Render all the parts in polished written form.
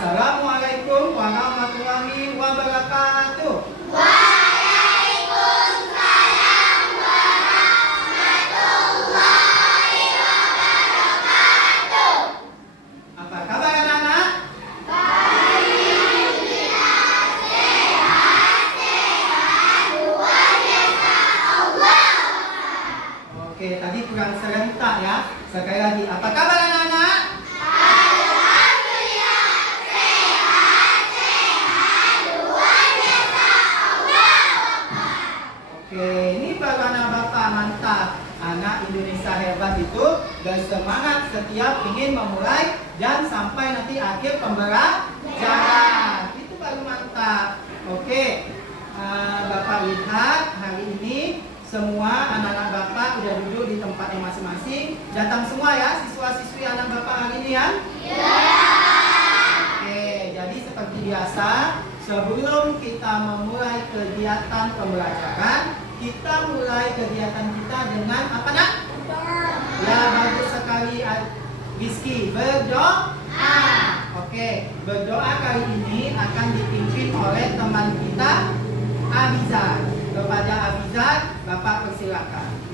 Assalamualaikum warahmatullahi wabarakatuh. Waalaikumsalam warahmatullahi wabarakatuh. Apa kabar anak-anak? Baik, sehat, luar biasa Allah. Oke, tadi kurang serentak ya. Sekali lagi, apa kabar anak-anak? Oke, ini bagaimana Bapak mantap. Anak Indonesia hebat itu dan semangat setiap ingin memulai dan sampai nanti akhir pembelajaran. Itu baru mantap. Oke, Bapak lihat hari ini semua anak-anak Bapak udah duduk di tempatnya masing-masing. Datang semua ya siswa-siswi anak Bapak hari ini ya? Oke, jadi seperti biasa sebelum kita memulai kegiatan pembelajaran, kita mulai kegiatan kita dengan apa nak? Ya, bagus sekali Rizky. Berdoa. Oke, berdoa kali ini akan dipimpin oleh teman kita Abizar. Kepada Abizar, Bapak persilakan.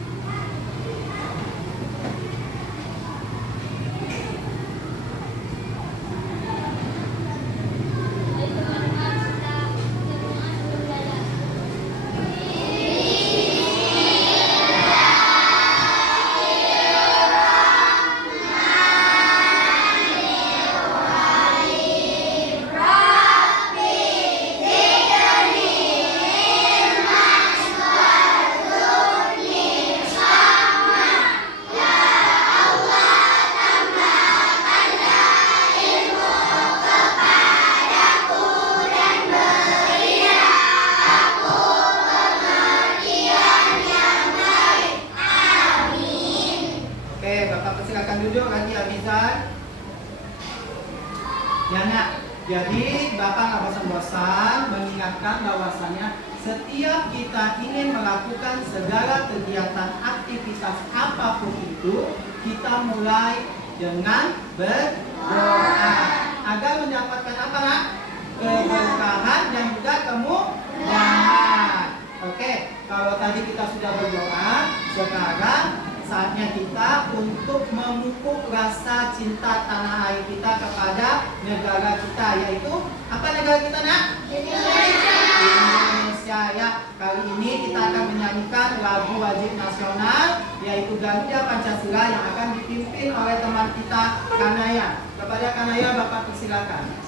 Duduk lagi Abizar. Ya nak, jadi Bapak nggak bosan-bosan mengingatkan bahwasannya setiap kita ingin melakukan segala kegiatan aktivitas apapun itu, kita mulai dengan berdoa agar mendapatkan apa nak? Keberkahan dan juga kemudahan. Oke, kalau tadi kita sudah berdoa, sekarang saatnya kita untuk memupuk rasa cinta tanah air kita kepada negara kita, yaitu apa negara kita nak? Indonesia ya. Kali ini kita akan menyanyikan lagu wajib nasional, yaitu Garuda Pancasila yang akan dipimpin oleh teman kita Kanaya. Kepada Kanaya Bapak persilakan.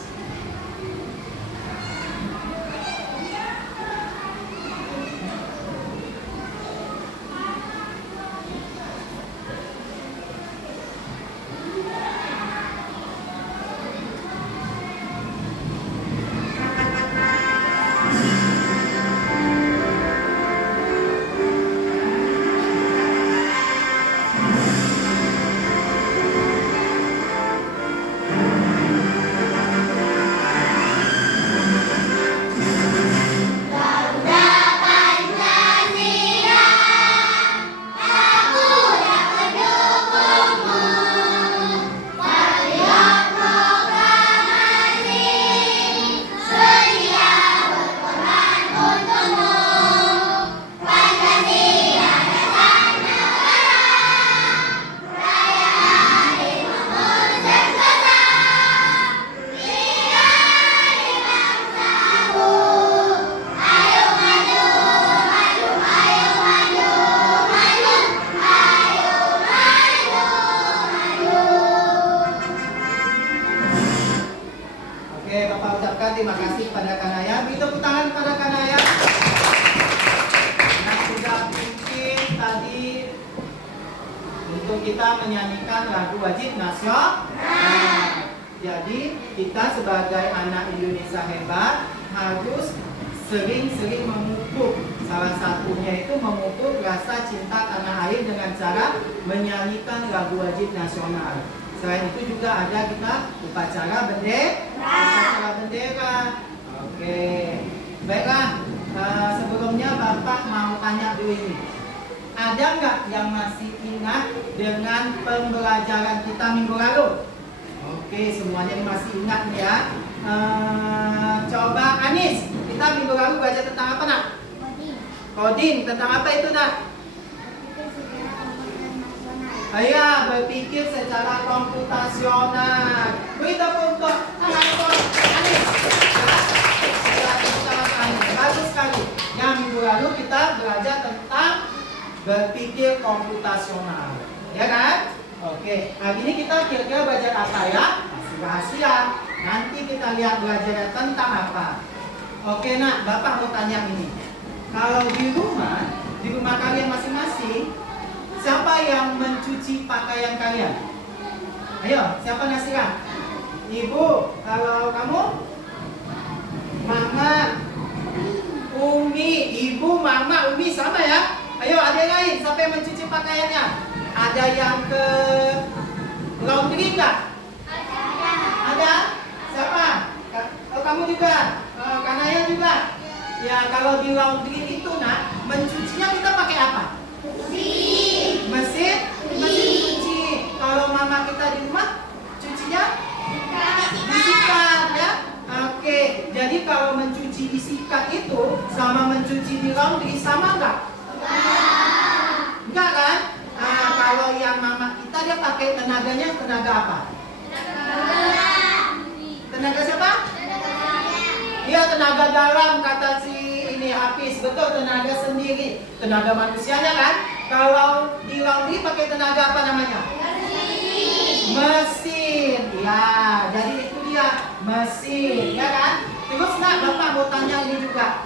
Terima kasih kepada Kanaya. Beri tepuk tangan kepada Kanaya yang sudah pimpin tadi untuk kita menyanyikan lagu wajib nasional. Jadi kita sebagai anak Indonesia hebat harus sering-sering memupuk. Salah satunya itu memupuk rasa cinta tanah air dengan cara menyanyikan lagu wajib nasional. Selain itu juga ada kita upacara bendera. Oke, baiklah. Sebelumnya Bapak mau tanya dulu ini. Ada nggak yang masih ingat dengan pembelajaran kita minggu lalu? Oke, semuanya masih ingat nih ya. Coba Anis, kita minggu lalu belajar tentang apa nak? Coding. Tentang apa itu nak? Iya, berpikir secara komputasional. Beri tepuk untuk Anis. Bagus sekali. Yang minggu lalu kita belajar tentang berpikir komputasional, ya kan? Oke, hari ini kita kira-kira belajar apa ya? Masih rahasia. Nanti kita lihat belajar tentang apa. Oke nak, Bapak mau tanya ini. Kalau di rumah kalian masing-masing, siapa yang mencuci pakaian kalian? Ayo, siapa Nasira? Ibu. Kalau kamu? Mama. Umi. Ibu, Mama, Umi sama ya? Ayo, ada yang lain. Siapa yang mencuci pakaiannya? Ada yang ke laundry nggak? Ada? Siapa? Oh, kamu juga? Kanaya juga? Ya, kalau di laundry itu nak, mencucinya kita pakai apa? Mesin cuci. Kalau mama kita di rumah, cucinya disikat ya? Oke, jadi kalau mencuci disikat itu sama mencuci di laundry sama nggak? Enggak kan? Nah, kalau yang mama kita dia pakai tenaganya tenaga apa? Tenaga siapa? Iya, tenaga dalam kata si ini Hafiz. Betul, tenaga sendiri. Tenaga manusianya kan? Kalau di laundry pakai tenaga apa namanya? Mesin. Ya, jadi itu dia mesin, ya kan? Terus nak, Bapak mau tanya ini juga.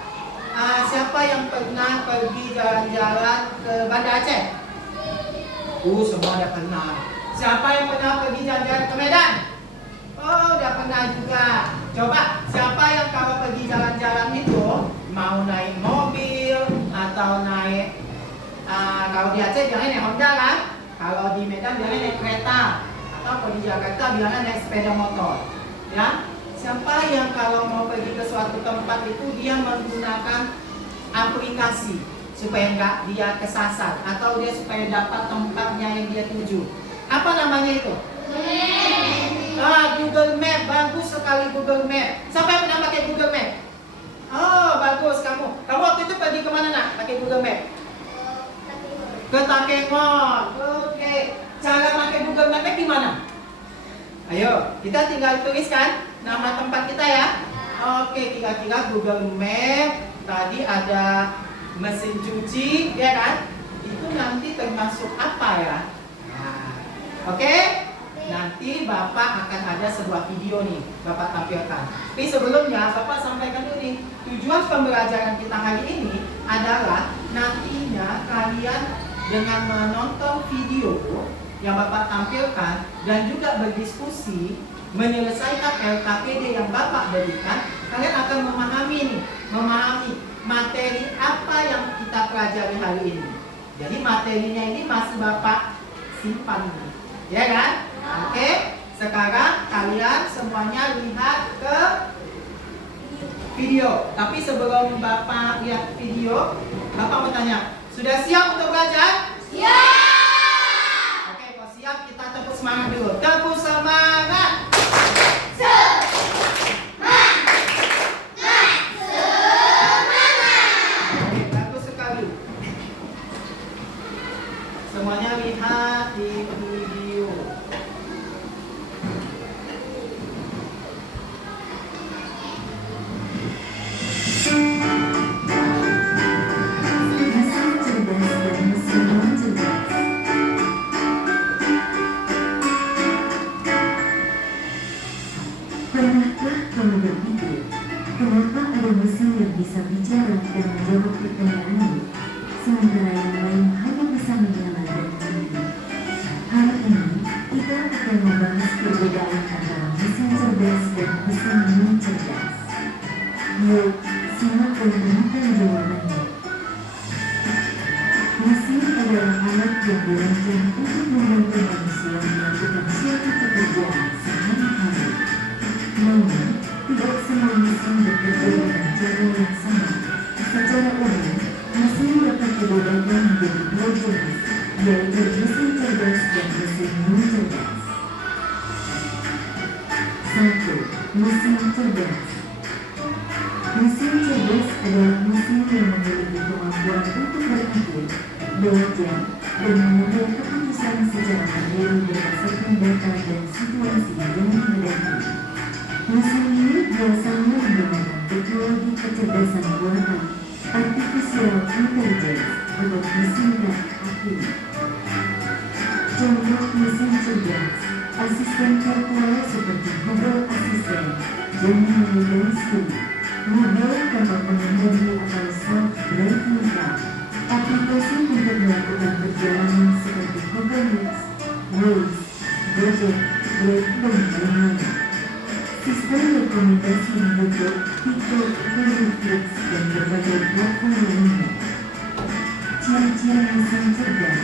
Siapa yang pernah pergi jalan-jalan ke Banda Aceh? Semua udah pernah. Siapa yang pernah pergi jalan-jalan ke Medan? Oh, udah pernah juga. Coba, siapa yang kalau pergi jalan-jalan itu mau naik mobil atau naik kalau di Aceh bilangnya naik Honda kan? Kalau di Medan bilangnya naik kereta, atau kalau di Jakarta bilangnya naik sepeda motor. Ya, siapa yang kalau mau pergi ke suatu tempat itu dia menggunakan aplikasi supaya nggak dia kesasar atau dia supaya dapat tempatnya yang dia tuju. Apa namanya itu? Google Map. Bagus sekali Google Map. Siapa yang pernah pakai Google Map? Oh, bagus kamu. Kamu waktu itu pergi kemana nak? Pakai Google Map? Ke Takengon. Oke. Cara pakai Google Map gimana? Ayo, kita tinggal tuliskan nama tempat kita ya. Oke, kira-kira Google Map tadi ada mesin cuci, ya kan? Itu nanti termasuk apa ya? Nah, oke? Nanti Bapak akan ada sebuah video nih, Bapak tampilkan. Tapi sebelumnya, Bapak sampaikan dulu nih, tujuan pembelajaran kita hari ini adalah nantinya kalian dengan menonton video yang Bapak tampilkan dan juga berdiskusi menyelesaikan LKPD yang Bapak berikan, kalian akan memahami materi apa yang kita pelajari hari ini. Jadi materinya ini masih Bapak simpan, ya kan? Oke, sekarang kalian semuanya lihat ke video. Tapi sebelum Bapak lihat video, Bapak mau tanya, sudah siap untuk belajar? Siap! Oke, kalau siap kita tepuk semangat dulu. Tepuk semangat! Oke, bagus sekali. Semuanya lihat di video. Pernahkah kamu berpikir, kenapa ada mesin yang bisa bicara dan menjawab pertanyaanmu, sementara yang lain hanya bisa menyala dan menunggu? Hari ini, kita akan membahas perbedaan antara mesin cerdas dan mesin non-cerdas. Yuk, simak dan temukan jawabannya. Mesin adalah alat yang dirancang untuk membantu manusia melakukan suatu pekerjaan sehari-hari. Namun, tidak semua mesin bekerja dengan cara yang sama. Secara umum, mesin dapat dibedakan menjadi dua jenis, yaitu mesin cerdas dan mesin non-cerdas. 1. Mesin cerdas. Mesin cerdas adalah mesin yang memiliki kemampuan untuk berpikir, belajar, dan mengambil keputusan secara mandiri berdasarkan data dan situasi yang dihadapi. Mesin ini biasanya menggunakan teknologi kecerdasan buatan, artificial intelligence, atau disingkat API. Contoh mesin cerdas, asisten virtual seperti Google Assistant, Gemini dan Siri, mobil tanpa pengemudi atau self-driving car, aplikasi untuk melakukan perjalanan seperti Google Maps, Waze, Gojek, Grab, dan lain-lain. Sistem rekomendasi di YouTube, TikTok, Netflix, dan berbagai platform lainnya. Ciri-ciri mesin cerdas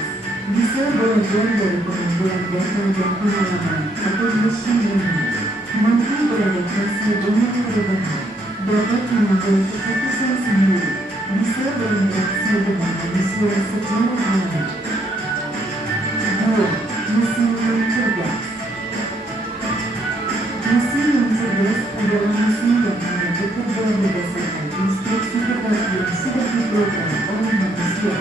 bisa belajar dari pengumpulan data dan pengalaman atau machine learning, mampu beradaptasi dengan perubahan, dapat mengambil keputusan sendiri, bisa berinteraksi dengan manusia secara alami. 2. Mesin yang cerdas. Mesin yang cerdas adalah mesin yang hanya bekerja berdasarkan instruksi tetap yang sudah diprogram oleh manusia.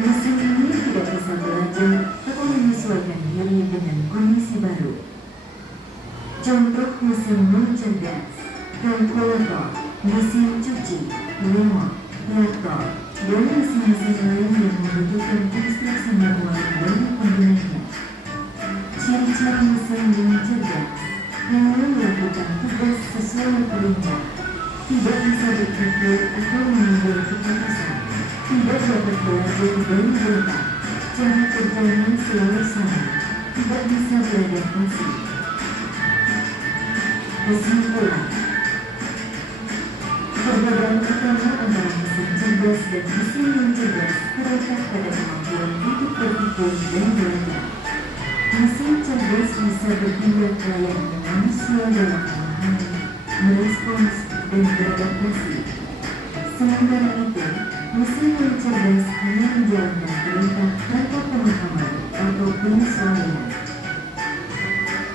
Mesin ini tidak bisa belajar atau menyesuaikan diri dengan kondisi baru. Contoh mesin non cerdas: kalkulator, mesin cuci, remote, laptop, dan mesin-mesin lain yang membutuhkan instruksi manual dari penggunanya. Ciri-ciri mesin yang cerdas: hanya melakukan tugas sesuai perintah, tidak bisa berpikir atau mengambil keputusan, tidak dapat belajar dari data, cara kerjanya selalu sama, tidak bisa beradaptasi. Kesimpulan: perbedaan utama antara mesin cerdas dan mesin yang cerdas terletak pada kemampuan untuk berpikir dan belajar. Mesin cerdas bisa bertindak layaknya manusia dalam memahami, merespons, dan beradaptasi. Sementara itu, mesin yang cerdas hanya menjalankan perintah tanpa pemahaman atau penyesuaian.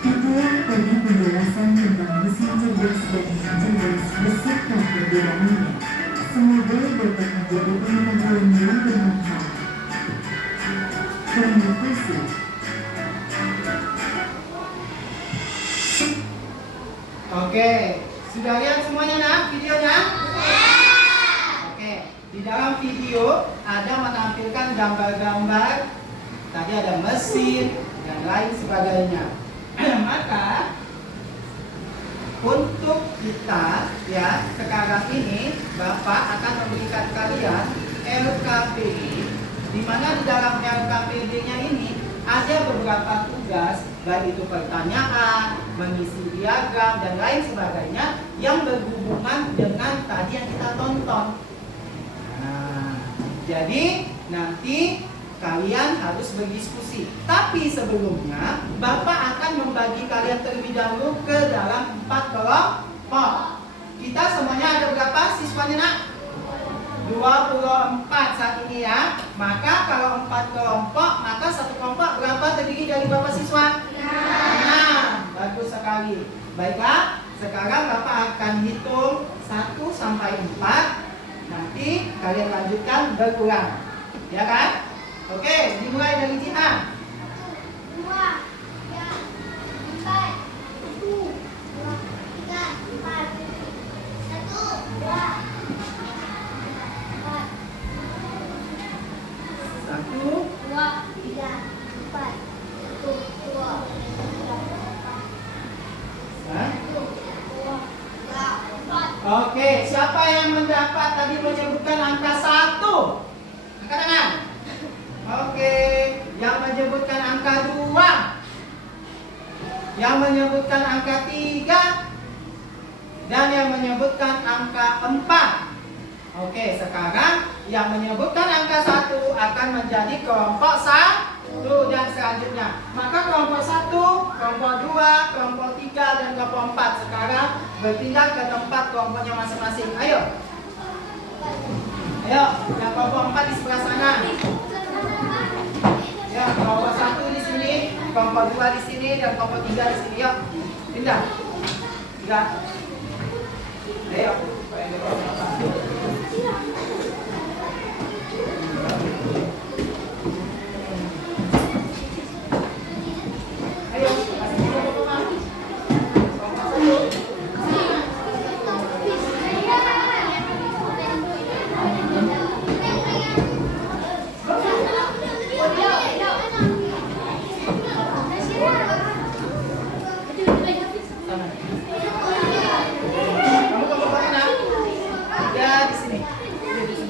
Itulah tadi penjelasan tentang mesin cerdas dan mesin cerdas beserta perbedaannya. Semoga dapat menjadi pengetahuan yang bermanfaat. Terima kasih. Oke, sudah lihat semuanya nak videonya? Oke, di dalam video ada menampilkan gambar-gambar. Tadi ada mesin dan lain sebagainya. Maka untuk kita ya sekarang ini Bapak akan memberikan kalian LKPD, di mana di dalam LKPD-nya ini ada beberapa tugas, baik itu pertanyaan, mengisi diagram dan lain sebagainya yang berhubungan dengan tadi yang kita tonton. Nah, jadi nanti kalian harus berdiskusi. Tapi sebelumnya Bapak akan membagi kalian terlebih dahulu ke dalam 4 kelompok. Kita semuanya ada berapa siswanya nak? 24 saat ini ya. Maka kalau 4 kelompok, maka satu kelompok berapa terdiri dari berapa siswa? 6. Bagus sekali. Baiklah, sekarang Bapak akan hitung 1 sampai 4. Nanti kalian lanjutkan berulang. Ya kan? Oke, dimulai dari Jihan. 2, 3, 4, 1, 2, 3, 4, 1, 2, 1, 2, 3, 4, 1, 2, 3, 4. Oke, siapa yang mendapat tadi menyebutkan angka 1? Angkat tangan. Oke, yang menyebutkan angka 2, yang menyebutkan angka 3, dan yang menyebutkan angka 4. Oke, sekarang yang menyebutkan angka 1 akan menjadi kelompok 1 dan selanjutnya. Maka kelompok 1, kelompok 2, kelompok 3, dan kelompok 4 sekarang berpindah ke tempat kelompoknya masing-masing. Ayo. Ayo, yang kelompok 4 di sebelah sana. Ya, kelompok 1 di sini, kelompok 2 di sini, dan kelompok 3 di sini. Yuk, pindah. Pindah. Ayo.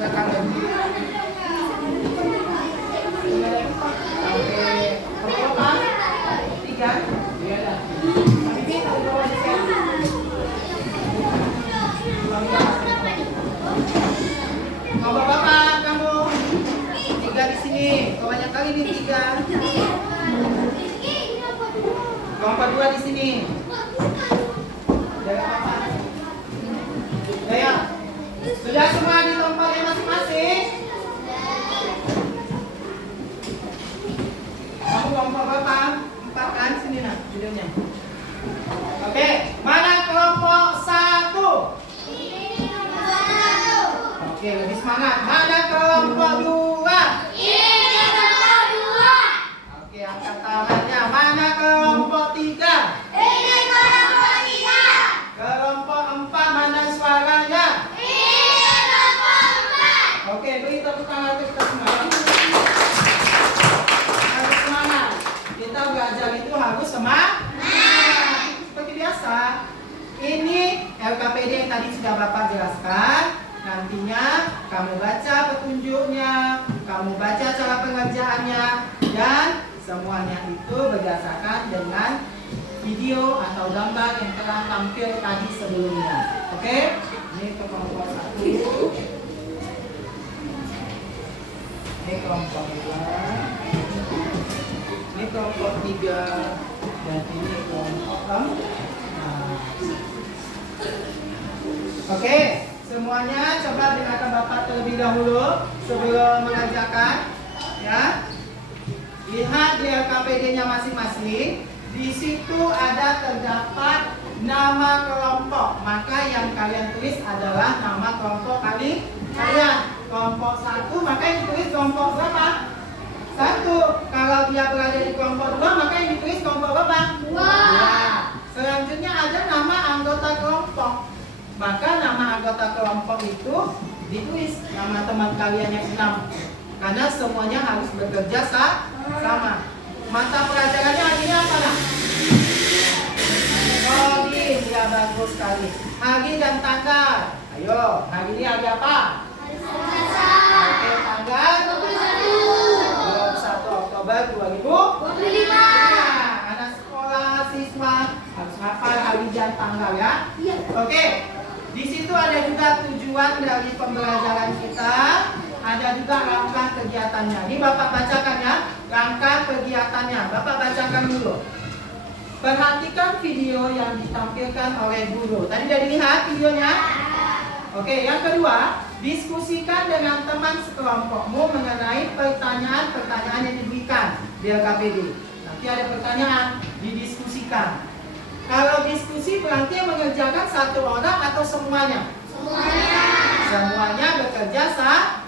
belakang lagi. Oke, berapa? 3? Iya dah. Ini tahu bawa di sini. Mau berapa kamu? 3 di sini. Kau banyak kali nih 3. Kelompok 2 di sini. Jaga apa? Ya. Sudah semua di tempatnya masing-masing? Kamu kelompok berapa? 4 kan? Sini nah videonya. Oke, mana kelompok 1? Oke, lebih semangat. Mana kelompok 2? Oke, angkat tangannya. Mana kelompok 3? Kelompok 4 mana suaranya? Oke, beri tepuk tangan untuk kita semua. Harus semangat. Kita belajar itu harus semangat. Seperti biasa. Ini LKPD yang tadi sudah Bapak jelaskan. Nantinya kamu baca petunjuknya, kamu baca cara pengerjaannya, dan semuanya itu berdasarkan dengan video atau gambar yang telah tampil tadi sebelumnya. Oke? Ini kelompok 1. Ini kelompok 2. Ini kelompok 3. Dan ini kelompok 4. Oke, semuanya coba dengarkan Bapak terlebih dahulu sebelum mengajarkan. Ya. Lihat di LKPD-nya masing-masing. Di situ ada terdapat nama kelompok. Maka yang kalian tulis adalah nama kelompok kalian. Kelompok 1, maka yang ditulis kelompok berapa? 1. Kalau dia berada di kelompok 2, maka yang ditulis kelompok berapa? 2. Selanjutnya ada nama anggota kelompok. Maka nama anggota kelompok itu ditulis nama teman kalian yang 6. Karena semuanya harus bekerja sama. Mata pelajarannya hari ini apa lah? Coding, ya bagus sekali. Hari dan tanggal. Ayo, hari ini hari apa? Oke, tanggal 21 Oktober 2025. Anak sekolah, siswa harus hafal hari dan tanggal ya. Oke, di situ ada juga tujuan dari pembelajaran kita. Ada juga rangka kegiatannya. Ini Bapak bacakan ya, rangka kegiatannya. Bapak bacakan dulu. Perhatikan video yang ditampilkan oleh guru. Tadi udah dilihat videonya? Oke, yang kedua, diskusikan dengan teman sekelompokmu mengenai pertanyaan-pertanyaan yang diberikan di LKPD. Nanti ada pertanyaan, didiskusikan. Kalau diskusi berarti yang mengerjakan satu orang atau semuanya? Semuanya bekerja sama.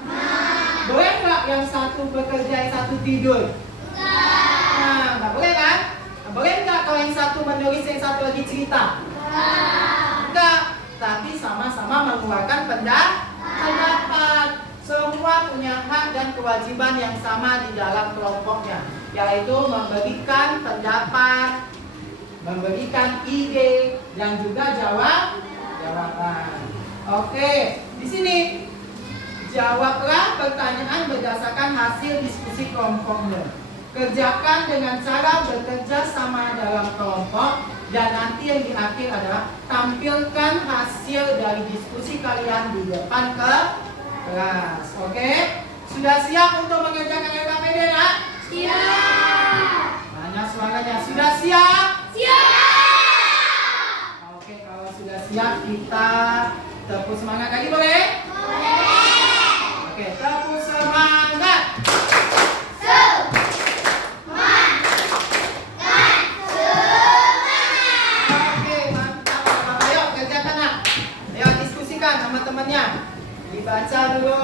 Boleh nggak yang satu bekerja, yang satu tidur? Nah, nggak boleh kan? Boleh nggak kalau yang satu menulis, yang satu lagi cerita? Enggak. Tapi sama-sama mengeluarkan pendapat. Semua punya hak dan kewajiban yang sama di dalam kelompoknya, yaitu memberikan pendapat, memberikan ide, dan juga jawaban. Oke, di sini jawablah pertanyaan berdasarkan hasil diskusi kelompokmu. Kerjakan dengan cara bekerja sama dalam kelompok, dan nanti yang di akhir adalah tampilkan hasil dari diskusi kalian di depan kelas. Oke? Sudah siap untuk mengerjakan LKPD ya? Siap. Mana suaranya? Sudah siap? Siap. Oke, kalau sudah siap kita tepuk semangat lagi boleh? Boleh. Oke, tepuk semangat. Oke, mantap. Ayo kerjakan nak. Ayo diskusikan sama temannya. Dibaca dulu.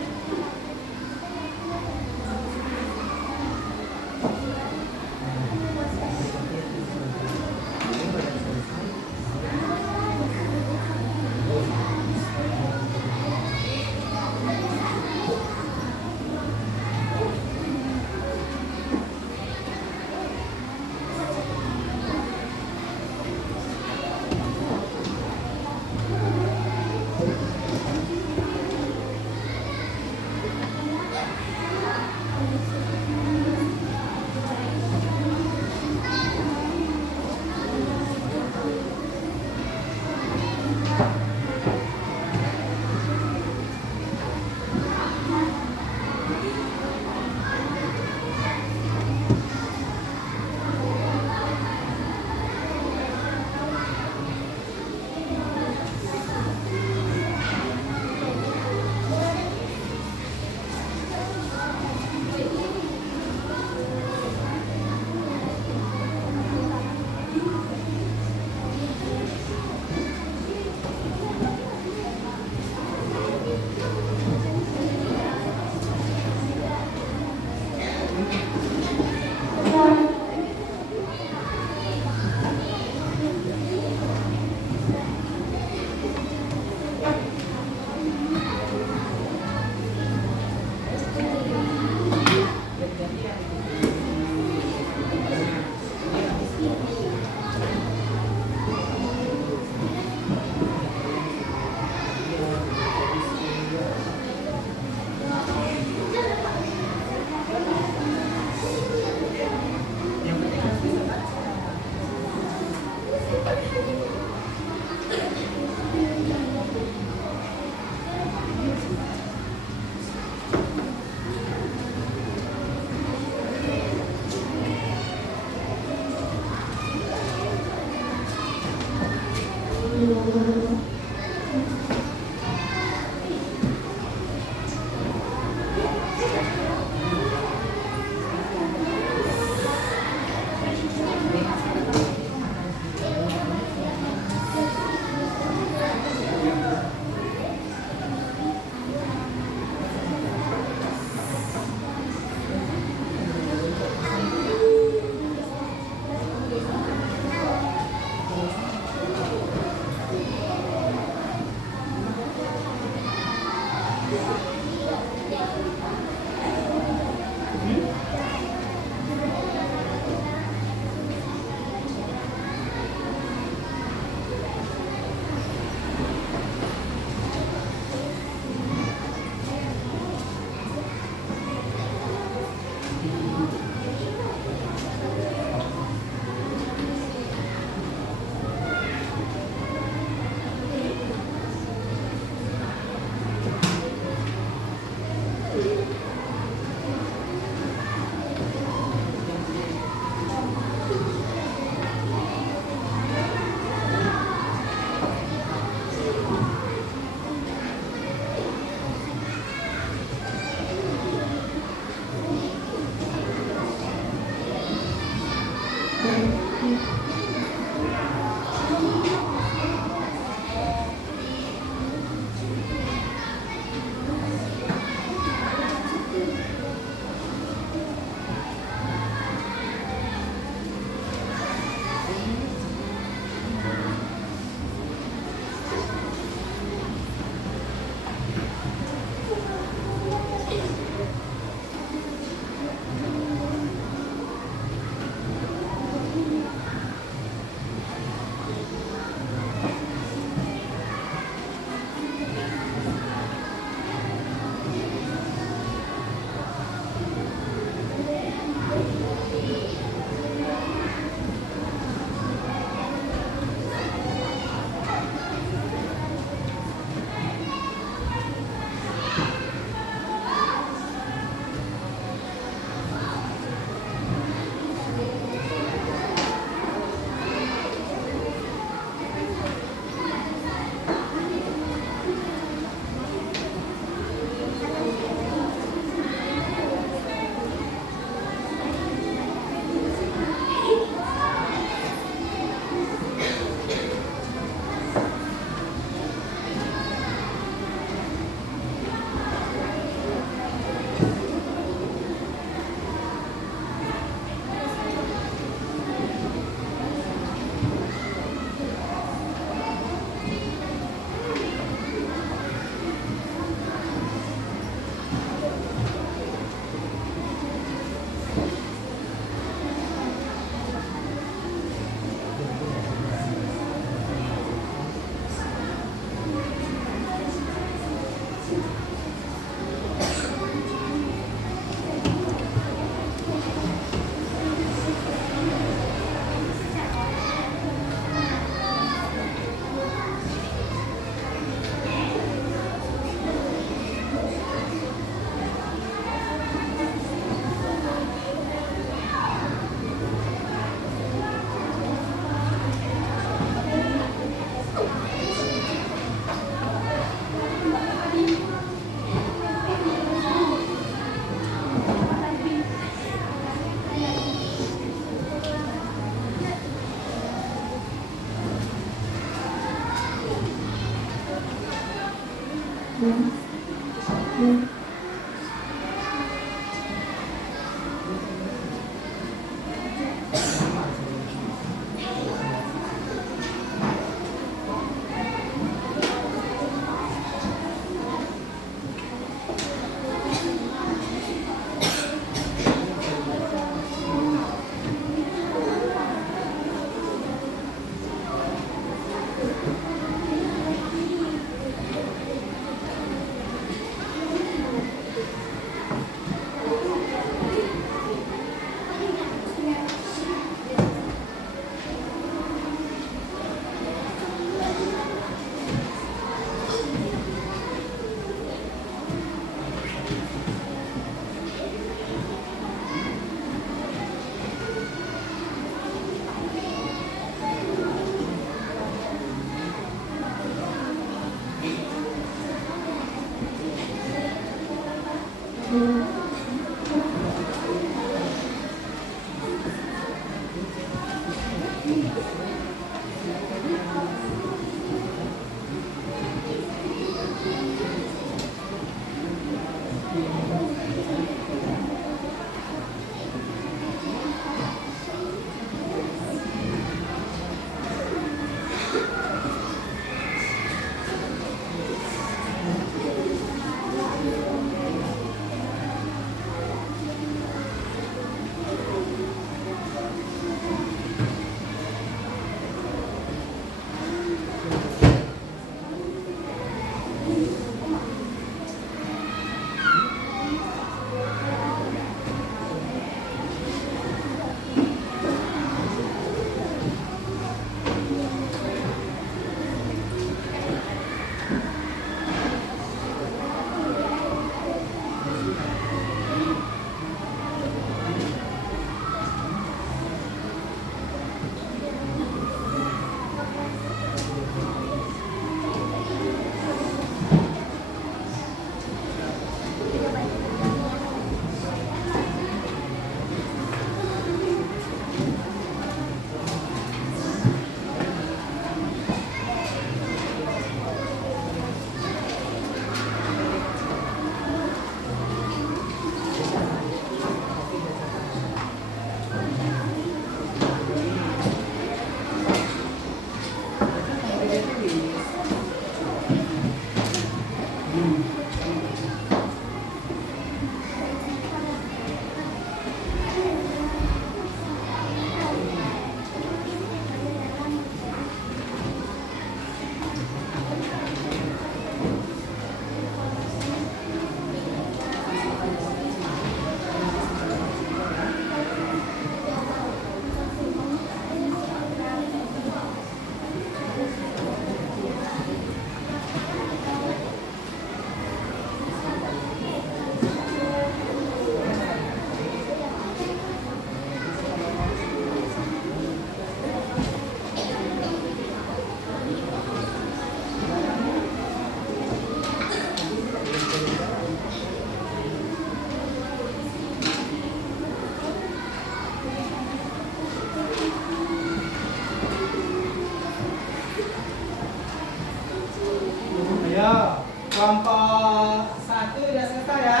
Kelompok satu udah selesai ya?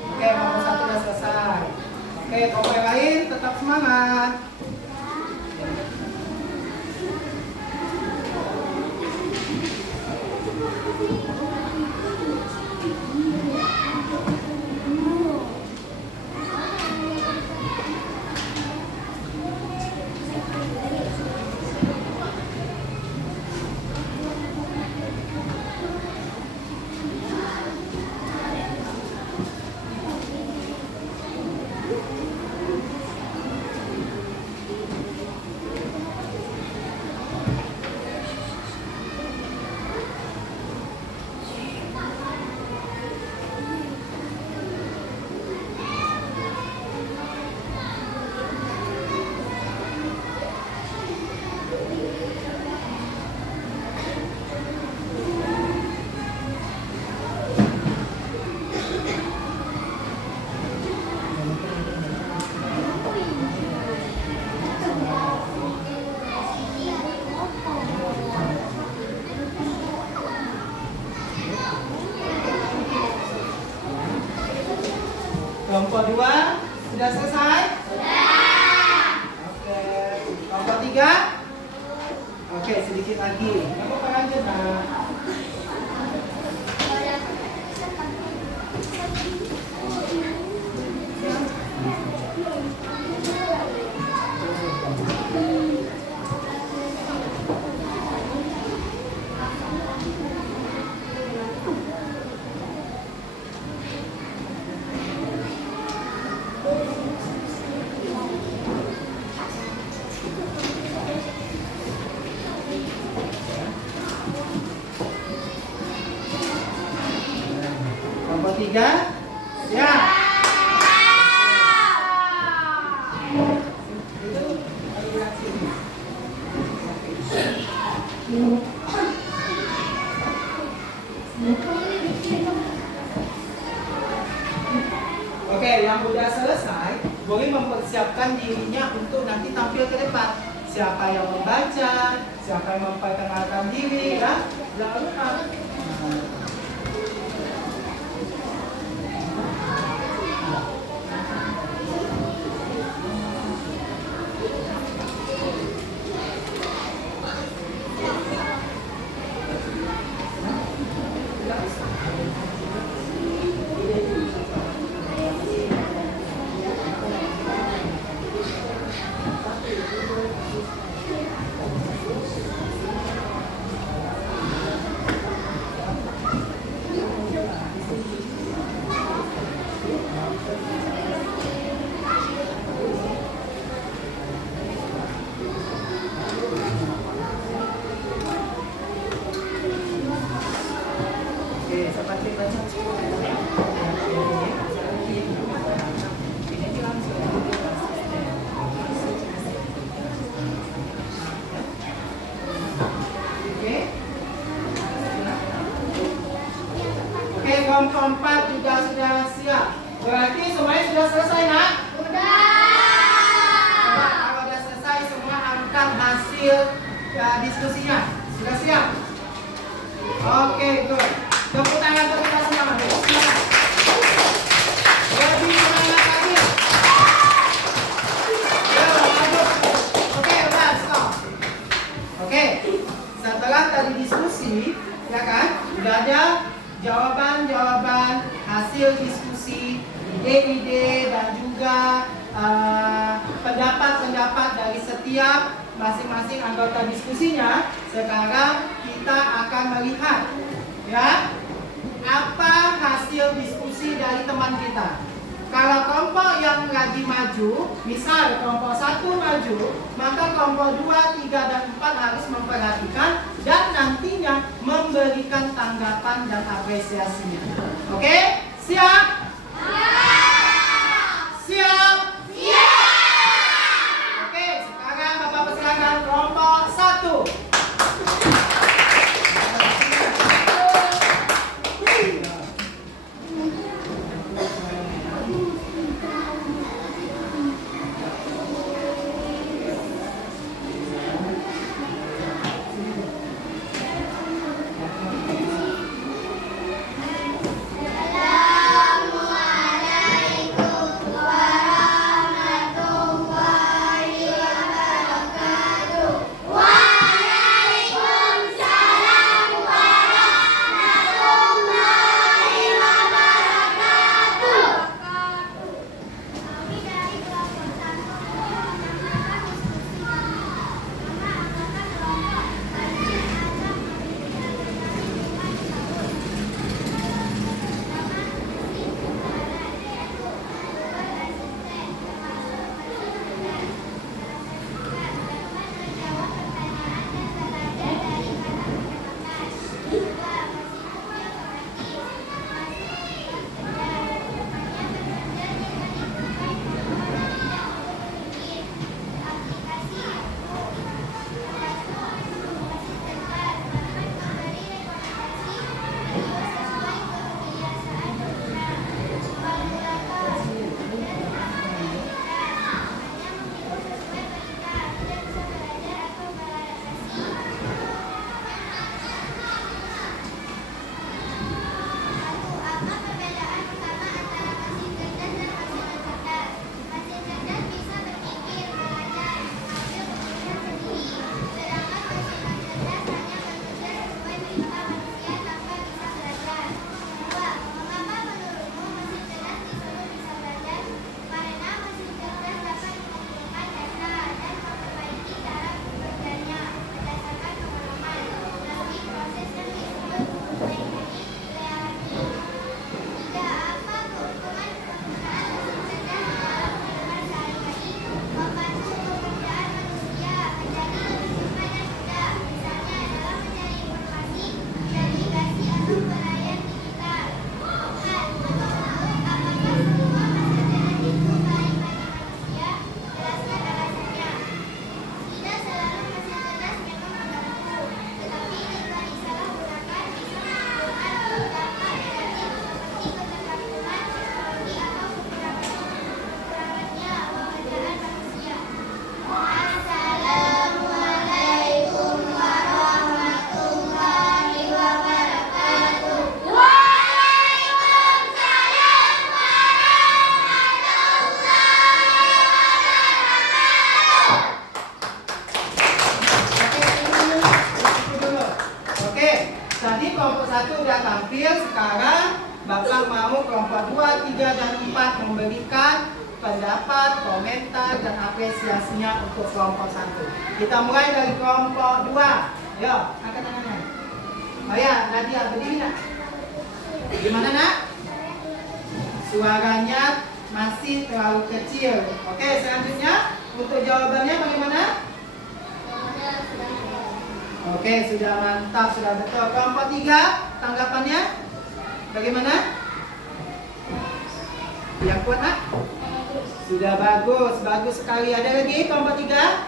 Oke, kelompok satu udah selesai. Oke, kelompok yang lain tetap semangat. Kelompok 2 sudah selesai? Oke. Kelompok 3? Oke, sedikit lagi. Kamu lanjut, Nak. Kelompok 3? Ya. Itu lihat sini. Oke, yang udah selesai boleh mempersiapkan dirinya untuk nanti tampil ke depan. Siapa yang membaca, siapa yang memperkenalkan diri, ya. Jangan lupa. Kelompok 4 juga sudah siap. Berarti semuanya sudah selesai, Nak? Coba kalau sudah selesai semua angkat hasil diskusinya. Sudah siap? Oke, good. Tepuk tangan untuk kita semua. Silakan. Lebih semangat lagi. Oke, udah stop. Oke, setelah tadi diskusi, ya kan? Sudah ada jawaban-jawaban hasil diskusi, ide-ide dan juga pendapat-pendapat dari setiap masing-masing anggota diskusinya. Sekarang kita akan melihat ya apa hasil diskusi dari teman kita. Kalau kelompok yang lagi maju, misal kelompok 1 maju, maka kelompok 2, 3, dan 4 harus memperhatikan dan nantinya memberikan tanggapan dan apresiasinya. Oke? Siap? Siap? Oke, sekarang Bapak persilakan kelompok 1. Assalamualaikum. kecil. Sekarang Bapak mau kelompok 2, 3, dan 4 memberikan pendapat, komentar, dan apresiasinya untuk kelompok 1. Kita mulai dari kelompok 2. Ayo, angkat tangannya. Oh ya, Nadia, berdiri nak. Gimana nak? Suaranya masih terlalu kecil. Oke, selanjutnya untuk jawabannya bagaimana? Oke, sudah mantap, sudah betul. Kelompok 3, tanggapannya bagaimana? Yang kuat nak? Sudah bagus, bagus sekali. Ada lagi kelompok 3?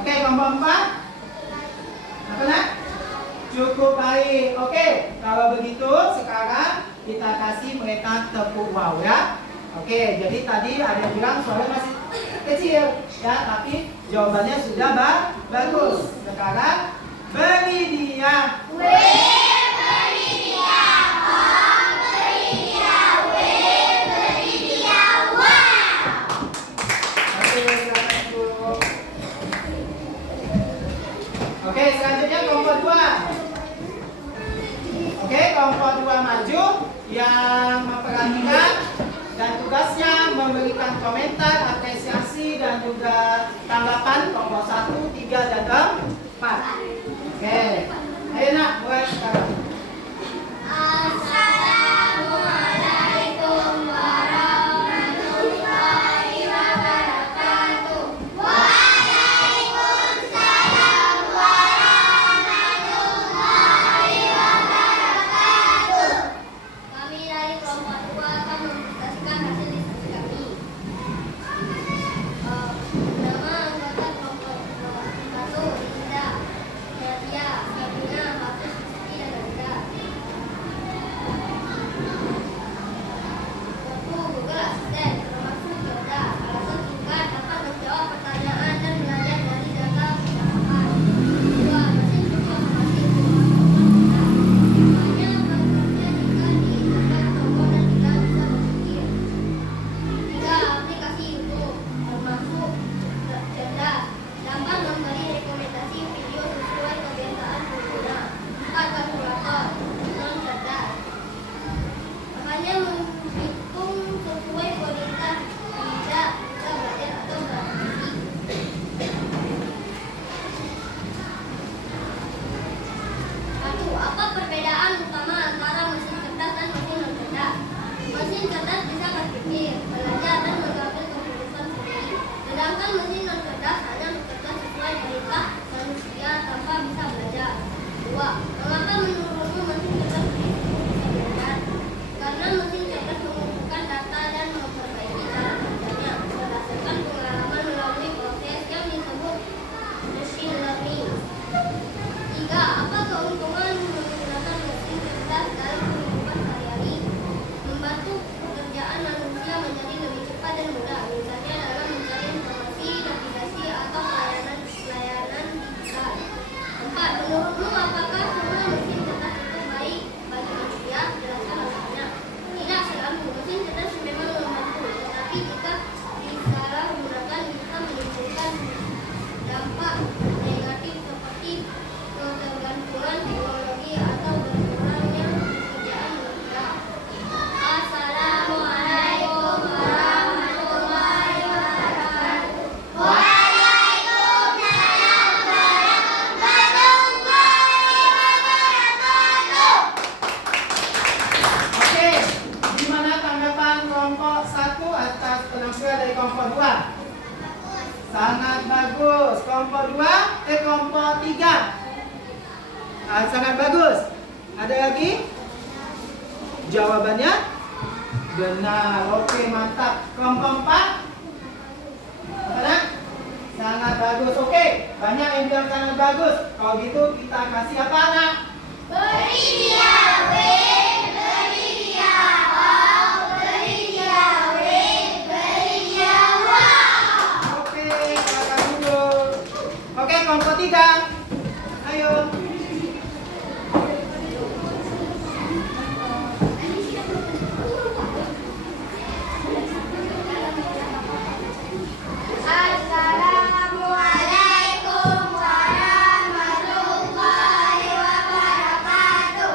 Oke, kelompok 4? Apa nak? Cukup baik. Oke, kalau begitu sekarang kita kasih mereka tepuk wow ya. Oke, jadi tadi ada yang bilang suara masih kecil ya, tapi jawabannya sudah bagus. Sekarang beri dia. Oke, selanjutnya kelompok 2. Oke, kelompok 2 maju yang memperhatikan dan tugasnya memberikan komentar, apresiasi, dan juga tanggapan kelompok 1, 3, dan 4. Oke, ayo nak, mulai sekarang. Assalamualaikum warahmatullahi wabarakatuh. Waalaikumsalam warahmatullahi wabarakatuh. Kami dari kelompok 2 akan mempresentasikan hasil diskusi kami. Nama anggota kelompok 1, Linda, Nadia, Sabina, Hafiz, Rizky, dan Nanda. Google Assistant termasuk Yoda. Alasan singkat dapat menjawab pertanyaan dan belajar dari data percakapan. 2. Mesin cukup otomatis hanya bekerja jika diingatkan tombol dan kita bisa berpikir. 3. Aplikasi YouTube termasuk cerdas dapat memberi rekomendasi video sesuai kebiasaan pengguna. 4. Kalkulator non cerdas hanya menghitung sesuai perintah, tidak bisa belajar atau beraktivasi. 1. Apa perbedaan utama antara mesin cerdas dan mesin non cerdas? Mesin cerdas bisa berpikir, belajar, dan mengambil keputusan sendiri. Sedangkan mesin non cerdas hanya bekerja sesuai perintah manusia tanpa bisa belajar. 2. Mengapa menurutmu mesin cerdas bisa belajar? Karena mesin cerdas mengumpulkan data dan memperbaiki cara kerjanya berdasarkan pengalaman melalui proses yang disebut machine learning. 3. Apa keuntungan menggunakan mesin cerdas dalam kehidupan sehari-hari? Membantu pekerjaan manusia menjadi lebih cepat dan mudah, misalnya dalam mencari informasi, navigasi, atau pelayanan digital. 4. Menurutmu apakah semua mesin cerdas itu baik bagi manusia? Jelaskan alasannya. Tidak selalu. Mesin cerdas memang membantu, tetapi jika disalahgunakan bisa menimbulkan dampak negatif seperti ketergantungan teknologi atau berkurangnya pekerjaan manusia. Assalamualaikum warahmatullahi wabarakatuh. Waalaikumsalam warahmatullahi wabarakatuh. Oke, gimana tanggapan kelompok 1 atas penampilan dari kelompok 2? Sangat bagus. Kelompok 2, kelompok 3. Sangat bagus. Ada lagi? Jawabannya benar. Oke, mantap. Kelompok 4? Apa nak? Sangat bagus. Oke, banyak yang bilang sangat bagus. Kalau gitu kita kasih apa nak? Beri dia win, beri dia wow, beri dia win, beri dia wow. Oke, silakan dulu. Oke, kelompok 3. Ayo. Assalamualaikum warahmatullahi wabarakatuh.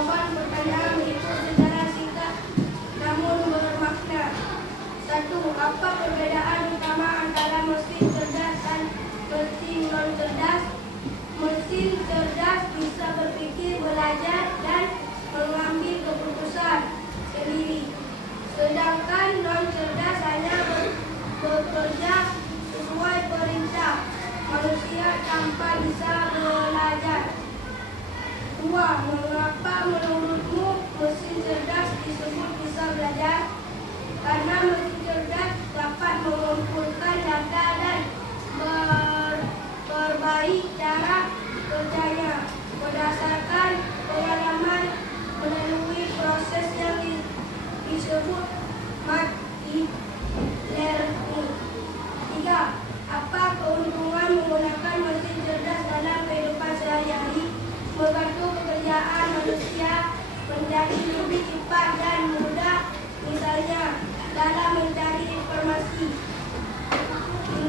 Jawaban pertanyaan berikut secara singkat namun bermakna. 1. Apa perbedaan utama antara mesin cerdas dan mesin non-cerdas? Mesin cerdas bisa berpikir, belajar, dan mengambil keputusan sendiri. Sedangkan non-cerdas hanya bekerja sesuai perintah manusia tanpa bisa belajar. 2. Mengapa menurutmu mesin cerdas disebut bisa belajar? Karena mesin cerdas dapat mengumpulkan data dan berbaik cara kerjanya berdasarkan pengalaman melalui proses yang disebut machine learning. 3. Apa keuntungan menggunakan mesin cerdas dalam kehidupan sehari-hari? Membantu pekerjaan manusia menjadi lebih cepat dan mudah, misalnya dalam mencari informasi,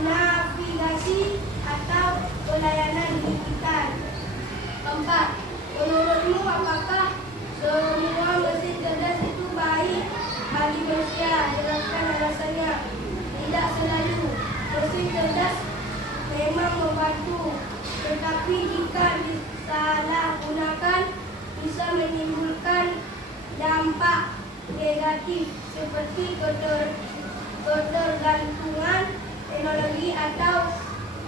navigasi, atau pelayanan digital. 4. Menurutmu apakah semua mesin cerdas itu baik bagi manusia? Jelaskan alasannya. Tidak selalu. Mesin cerdas memang membantu, tetapi jika disalahgunakan bisa menimbulkan dampak negatif seperti ketergantungan teknologi atau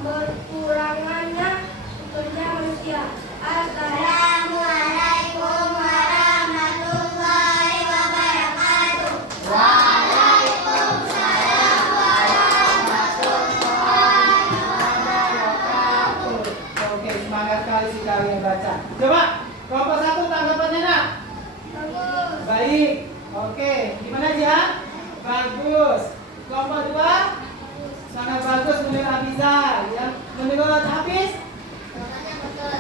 berkurangannya pekerja manusia. Assalamualaikum warahmatullahi wabarakatuh. Waalaikumsalam warahmatullahi wabarakatuh. Oke, semangat kali si kalian baca. Coba, kelompok 1 tanggapannya nak? Bagus. Baik. Oke, gimana aja? Bagus. Kelompok 2? Sangat bagus menurut Abizar. Yang menurut Hafiz? Jawabannya betul.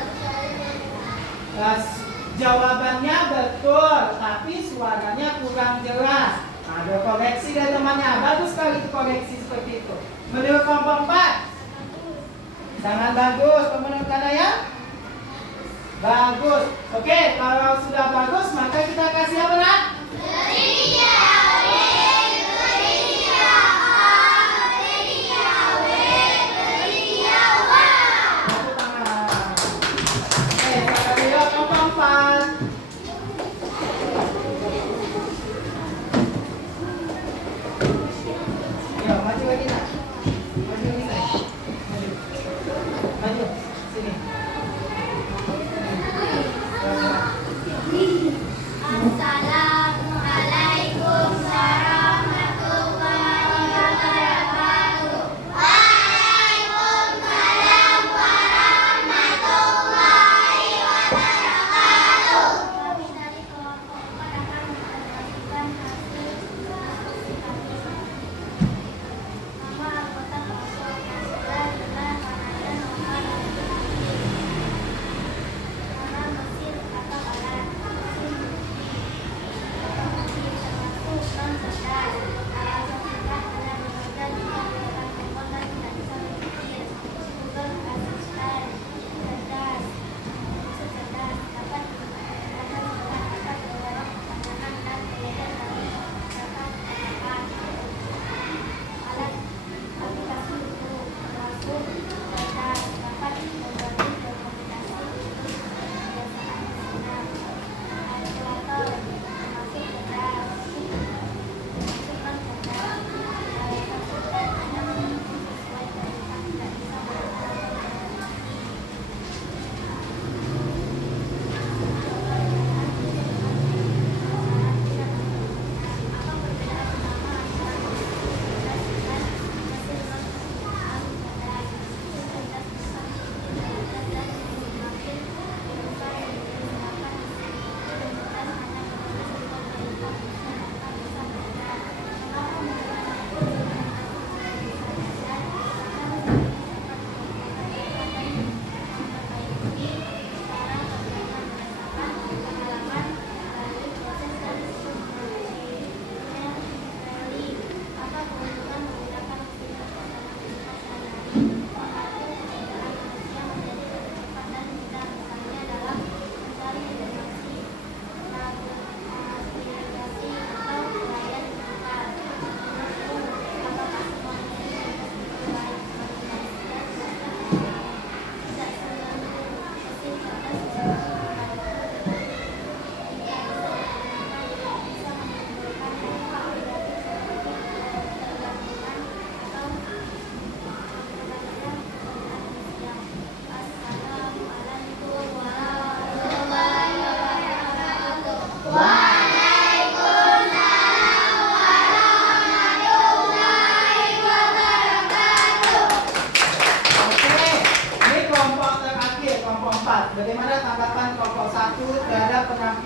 Jawabannya betul, tapi suaranya kurang jelas. Ada koreksi dari temannya. Bagus sekali itu koreksi seperti itu. Menurut kelompok 4? Sangat bagus. Menurut kalian? Bagus. Oke, kalau sudah bagus, maka kita kasih apa nak? Assalamualaikum warahmatullahi wabarakatuh. Waalaikumsalam warahmatullahi wabarakatuh. Kami dari kelompok 4 akan menjelaskan hasil nama anggota kelompok yang sudah adalah Farada nomor 7. Nama mesin atau alat mesin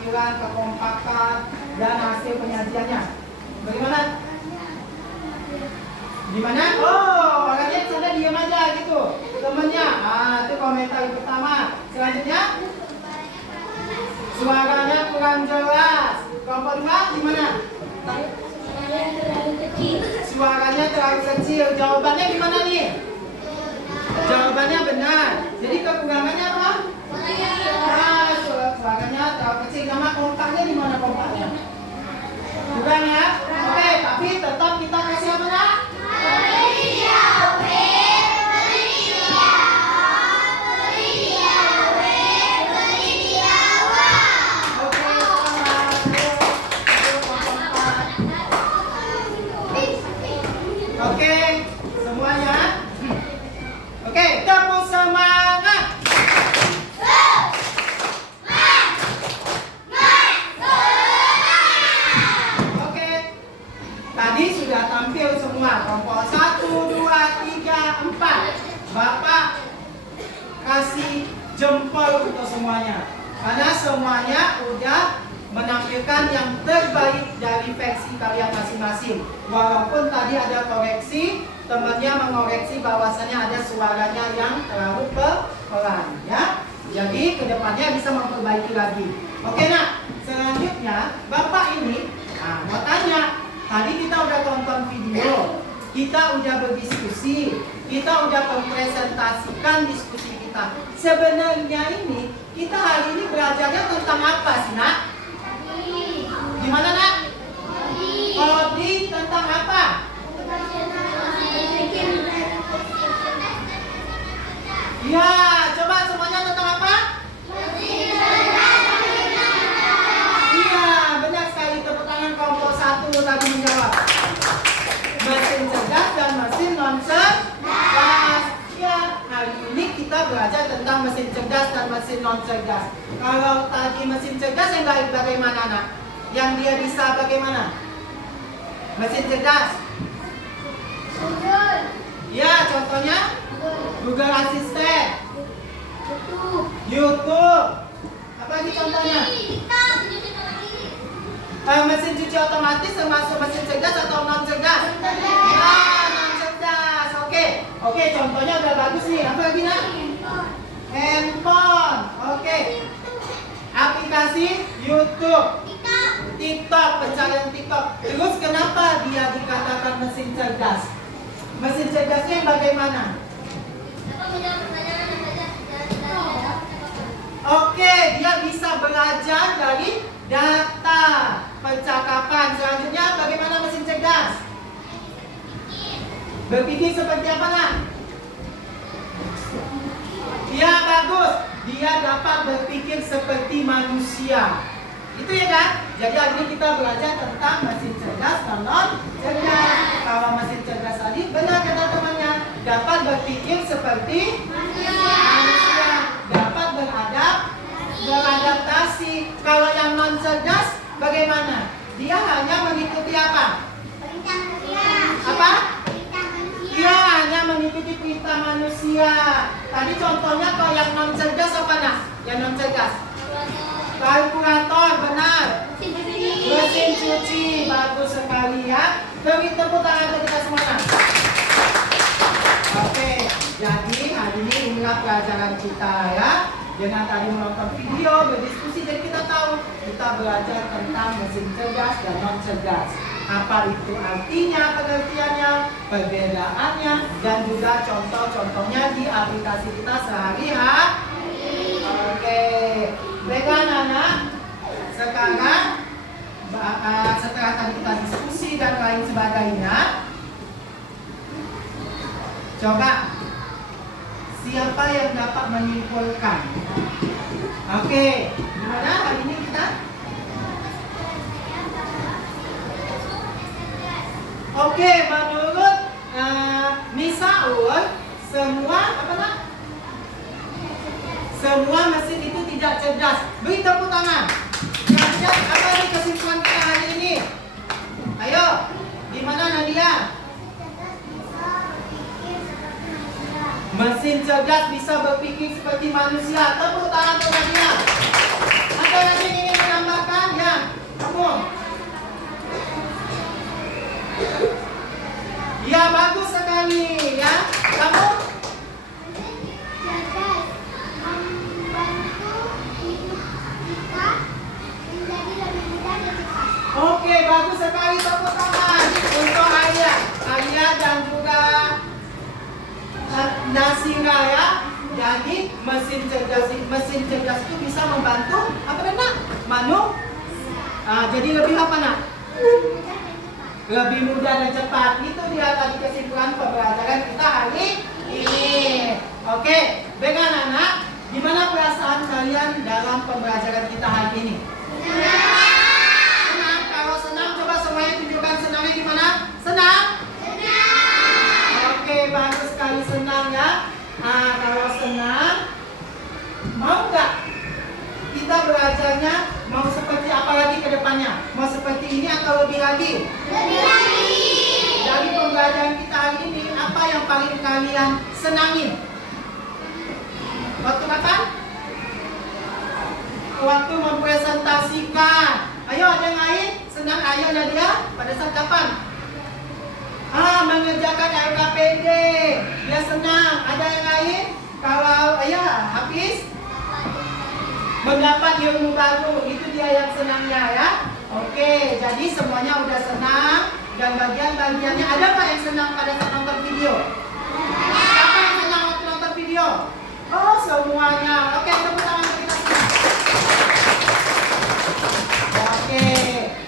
keberhasilan, kekompakan, dan hasil penyajiannya. Bagaimana? Gimana? Oh, orangnya sana diam aja gitu. Temennya, itu komentar yang pertama. Selanjutnya, suaranya kurang jelas. Kelompok 2, gimana? Suaranya terlalu kecil. Jawabannya gimana nih? Jawabannya benar. Jadi kekurangannya apa? Suaranya terlalu kecil. Nama kompaknya di mana kompaknya? Bukan ya? Oke, tapi tetap kita kasih apa nak? Oke, semuanya. Oke, tepuk semangat. Oke, tadi sudah tampil semua. Kelompok 1, 2, 3, 4. Bapak kasih jempol untuk semuanya. Karena semuanya udah menampilkan yang terbaik dari versi kalian masing-masing. Walaupun tadi ada koreksi, temannya mengoreksi bahwasannya ada suaranya yang terlalu pelan, ya. Jadi kedepannya bisa memperbaiki lagi. Oke nak, selanjutnya Bapak ini, mau tanya. Tadi kita udah tonton video, kita udah berdiskusi, kita udah mempresentasikan diskusi kita. Sebenarnya ini kita hari ini belajarnya tentang apa sih nak? Gimana nak? Kodi tentang apa? Ya, coba semuanya tentang apa? Iya, benar sekali. Tepuk tangan kelompok 1 tadi menjawab. Mesin cerdas dan mesin non cerdas. Ya, hari ini kita belajar tentang mesin cerdas dan mesin non cerdas. Kalau tadi mesin cerdas yang baik bagaimana nak? Yang dia bisa bagaimana? Mesin cerdas. Ya, contohnya Google Assistant, YouTube. Apa lagi contohnya? Mesin cuci otomatis termasuk mesin cerdas atau non cerdas? Ya, non cerdas. Oke, contohnya udah bagus nih. Apa lagi nak? Handphone. Oke. Aplikasi YouTube. TikTok, pencarian TikTok. Terus kenapa dia dikatakan mesin cerdas? Mesin cerdasnya yang bagaimana? Oke, dia bisa belajar dari data percakapan. Selanjutnya bagaimana mesin cerdas? Berpikir seperti apa nak? Ya bagus, dia dapat berpikir seperti manusia. Itu ya kan? Jadi hari ini kita belajar tentang mesin cerdas dan non cerdas. Kalau mesin cerdas tadi benar kata temannya, dapat berpikir seperti manusia, dapat beradaptasi. Kalau yang non cerdas bagaimana? Dia hanya mengikuti apa? Apa? Dia hanya mengikuti perintah manusia. Tadi contohnya kalau yang non cerdas apa nak? Yang non cerdas? Kalkulator, benar. Mesin cuci, bagus sekali ya. Beri tepuk tangan untuk kita semua. Oke, jadi hari ini inilah pelajaran kita ya. Dengan tadi menonton video, berdiskusi, jadi kita tahu kita belajar tentang mesin cerdas dan non cerdas. Apa itu artinya, pengertiannya, perbedaannya, dan juga contoh-contohnya di aplikasi kita sehari-hari. Oke. Baiklah anak, sekarang setelah tadi kita diskusi dan lain sebagainya, coba siapa yang dapat menyimpulkan? Oke, gimana hari ini kita? Oke, menurut Misaul, semua apa nak? Semua mesin itu tidak cerdas. Beri tepuk tangan. Cerdas, apa nih kesimpulan kita hari ini? Ayo, gimana Nadia? Mesin cerdas bisa berpikir seperti manusia. Tepuk tangan untuk Nadia. Ada lagi yang ingin menambahkan? bagus sekali, tepuk tangan untuk Ayah dan juga Nasira ya. Jadi mesin cerdas itu bisa membantu apa nak? Jadi lebih apa nak? Lebih mudah dan cepat. Itu dia tadi kesimpulan pembelajaran kita hari ini. Oke, dengan anak, gimana perasaan kalian dalam pembelajaran kita hari ini? Senang. Kalau senang, coba semuanya tunjukkan senangnya gimana? Senang? Oke, bagus sekali, senang ya. Kalau senang, mau nggak kita belajarnya mau seperti apa lagi ke depannya? Mau seperti ini atau lebih lagi? Lebih lagi. Dari pembelajaran kita hari ini, apa yang paling kalian senangin? Waktu kapan? Waktu mempresentasikan. Ayo, ada yang lain? Senang Ayo Nadia? Pada saat kapan? Mengerjakan LKPD. Dia senang. Ada yang lain? Kalau Ayah, Hafiz? Mendapat ilmu baru. Itu dia yang senangnya ya. Oke, jadi semuanya udah senang. Dan bagian-bagiannya, ada nggak yang senang pada saat nonton video? Siapa yang senang waktu nonton video? Oh, semuanya. Oke, tepuk tangan untuk kita semua. Oke,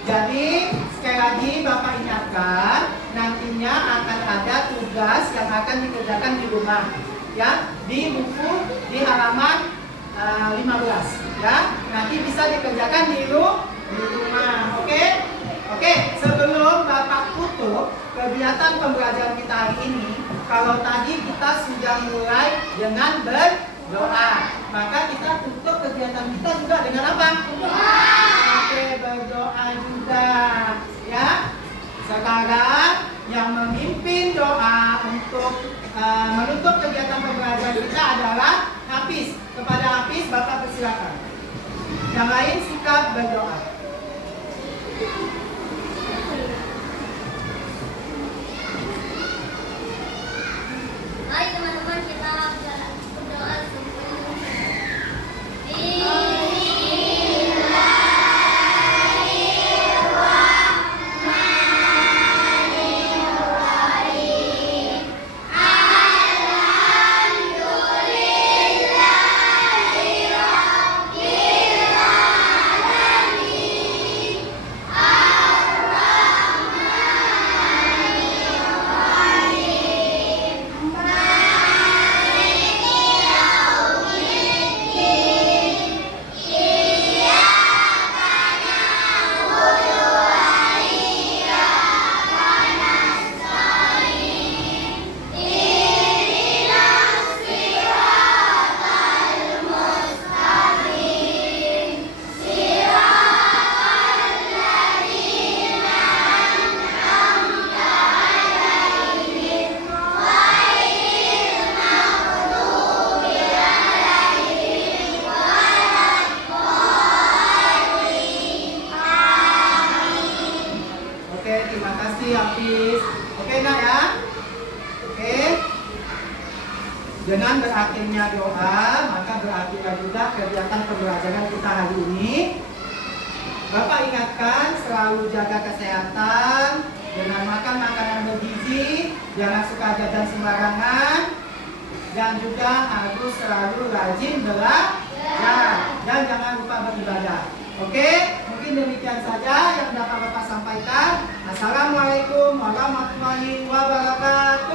jadi sekali lagi Bapak ingatkan, nantinya akan ada tugas yang akan dikerjakan di rumah, ya, di buku di halaman 15, ya. Nanti bisa dikerjakan di rumah, oke? Oke, sebelum Bapak tutup kegiatan pembelajaran kita hari ini, kalau tadi kita sudah mulai dengan berdoa, maka kita tutup kegiatan kita juga dengan apa? Doa. Oke, berdoa juga, ya. Sekarang yang memimpin doa untuk menutup kegiatan pembelajaran kita adalah Hafiz. Kepada Hafiz, Bapak persilakan. Yang lain sikap berdoa. Mari teman-teman kita berdoa sebelum Dengan berakhirnya doa, maka berakhirnya juga kegiatan pembelajaran kita hari ini. Bapak ingatkan selalu jaga kesehatan dengan makan makanan bergizi, jangan suka jajan sembarangan, dan juga harus selalu rajin belajar dan jangan lupa beribadah. Oke, mungkin demikian saja yang dapat Bapak sampaikan. Assalamualaikum warahmatullahi wabarakatuh.